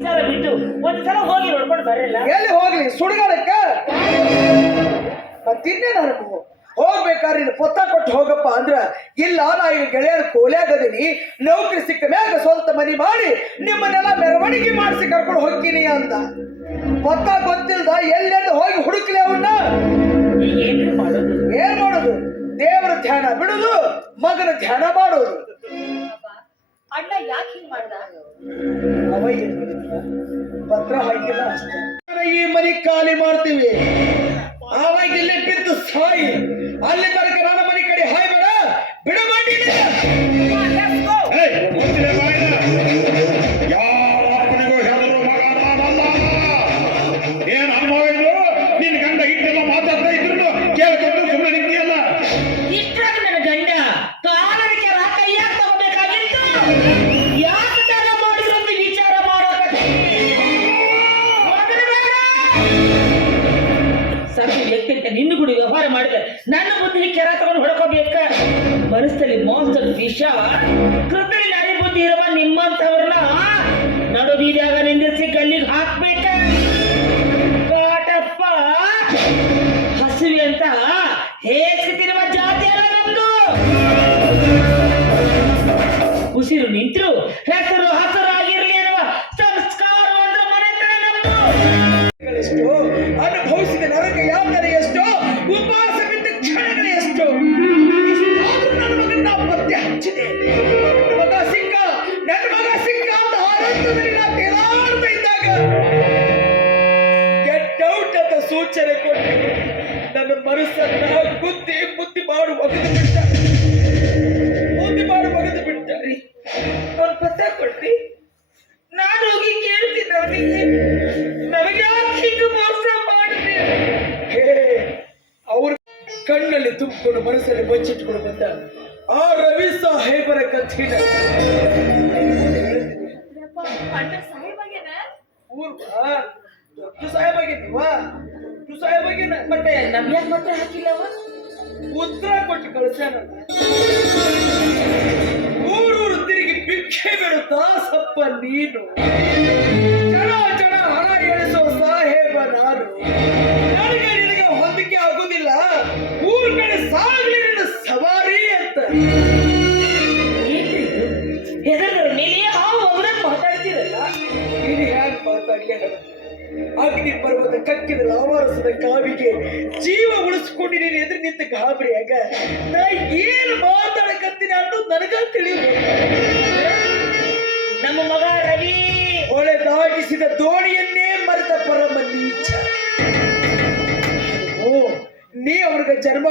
ಬಿಟ್ಟು ಒಂದ್ಸಲ ಹೋಗಿ ನೋಡ್ಕೊಂಡು ಬರಲ್ಲ? ಎಲ್ಲಿ ಹೋಗ್ಲಿ? ಸುಡುಗಾಡಕ್ಕ? ಮತ್ತಿನ್ನೇ ನಾನು ಹೋಗ್ಬೇಕಾದ್ರೆ ಪೊತ್ತ ಕೊಟ್ಟು ಹೋಗಪ್ಪ ಅಂದ್ರ ಇಲ್ಲ ನಾ ಈಗ ಗೆಳೆಯರ ಕೋಲ್ಯಾಗದೀನಿ ನೌಕರಿ ಸಿಕ್ಕ ಮ್ಯಾಗ ಸ್ವಂತ ಮನಿ ಮಾಡಿ ನಿಮ್ಮನ್ನೆಲ್ಲ ಮೆರವಣಿಗೆ ಮಾಡಿಸಿ ಕರ್ಕೊಂಡು ಹೋಗ್ತೀನಿ ಅಂತ. ಪೊತ್ತ ಗೊತ್ತಿಲ್ದ ಎಲ್ಲೆಲ್ಲಿ ಹೋಗಿ ಹುಡುಕ್ಲಿ ಅವನ್ನ? ಏನ್ ಮಾಡೋದು? ದೇವರ ಧ್ಯಾನ ಬಿಡುದು ಮಗನ ಧ್ಯಾನ ಮಾಡೋದು. ಅಣ್ಣ ಯಾಕೆ ಹಿಂಗ್ ಮಾಡ್ದ? ಪತ್ರ ಹಾಕಿಲ್ಲ ಈ ಮನಿ ಖಾಲಿ ಮಾಡ್ತೀವಿ. ಆವಾಗ ಇಲ್ಲಿ ಸಾಯಿ. ಅಲ್ಲಿ ನಿನ್ನ ಗುಡಿ ವ್ಯವಹಾರ ಮಾಡಿದ್ರೆ ನನ್ನ ಬುದ್ಧಿ ಕೆರ ತಗೊಂಡು ಹೊಡ್ಕೋಬೇಕ? ಮನಸ್ಸಲ್ಲಿ ಮೋಸದ ವಿಷ ಕೃತಳಿ ಮನಸ್ಸನ್ನ ಬುದ್ಧಿ ಬುದ್ಧಿ ಮಾಡು ಒಗೆದು ಬಿಟ್ಟ ಬುದ್ಧಿ ಮಾಡು ಒಗೆದು ಬಿಟ್ಟಾರಿ ಅವ್ರು ಪತ್ತೆ ಕೊಟ್ರಿ. ನಾನು ಹೋಗಿ ಕೇಳ್ತಿದ್ದೆ ಅವನಿಗೆ ನಮಗೆ ಯಾಕೆ ಮೋಸ ಮಾಡಿದೆ. ಅವ್ರ ಕಣ್ಣಲ್ಲಿ ತುಂಬಿಕೊಂಡು ಮನಸ್ಸಲ್ಲಿ ಬಚ್ಚಿಟ್ಕೊಂಡು ಬಂದ ಆ ರವಿ ಸಾಹೇಬರ ಕಥೆನ ಪೂರ್ವ ದೊಡ್ಡ ಸಾಹೇಬ್ ದೊಡ್ಡ ಸಾಹೇಬಾಗಿನ ಮತ್ತೆ ನಮ್ಗೆ. ಮತ್ತೆ ಹಾಕಿಲ್ಲ ಅವ ಉತ್ತರ ಕೊಟ್ಟು ಕಳಿಸ್ಯಾನ ಊರೂರು ತಿರುಗಿ ಭಿಕ್ಷೆ ಬಿಡುತ್ತಾ ಸಪ್ಪ ನೀನು. ಜನ ಜನ ಹಣ ಎಣಿಸೋ ಸಾಹೇಬ ನಾನು. ನನಗೆ ನಿನಗೆ ಹೊಂದಿಕೆ ಆಗುದಿಲ್ಲ. ಊರ್ ಕಡೆ ಸಾಗಲಿ ನಿನ್ನ ಸವಾರಿ ಅಂತ. ಏನ್ರಿ ನೀನೇ ಹಾವು ಅವರನ್ನ ಮಾತಾಡ್ತೀರಲ್ಲ? ನೀನು ಹ್ಯಾಂಗ್ ಮಾತಾಡ್ಲಿ? ಅಗ್ನಿ ಪರ್ವತ ಕಕ್ಕಿದ ಲಾವಾರಸದ ಕಾವಿಗೆ ಜೀವ ಉಳಿಸ್ಕೊಂಡಿದ್ದೀನಿ ಎದುರು ನಿಂತ ಗಾಬರಿಯಾಗ. ನಾ ಏನು ಮಾತಾಡಕತ್ತೀನಿ ಅನ್ನೋದು ನನಗ ತಿಳಿಯುವುದು ನಮ್ಮ ಮಗ ರವಿ. ಹೊಳೆ ದಾಟಿಸಿದ ದೋಣಿಯನ್ನೇ ಮರೆತ ಪರಮ ನೀಚ. ಓ ನೀ ಅವ್ರಿಗೆ ಜನ್ಮ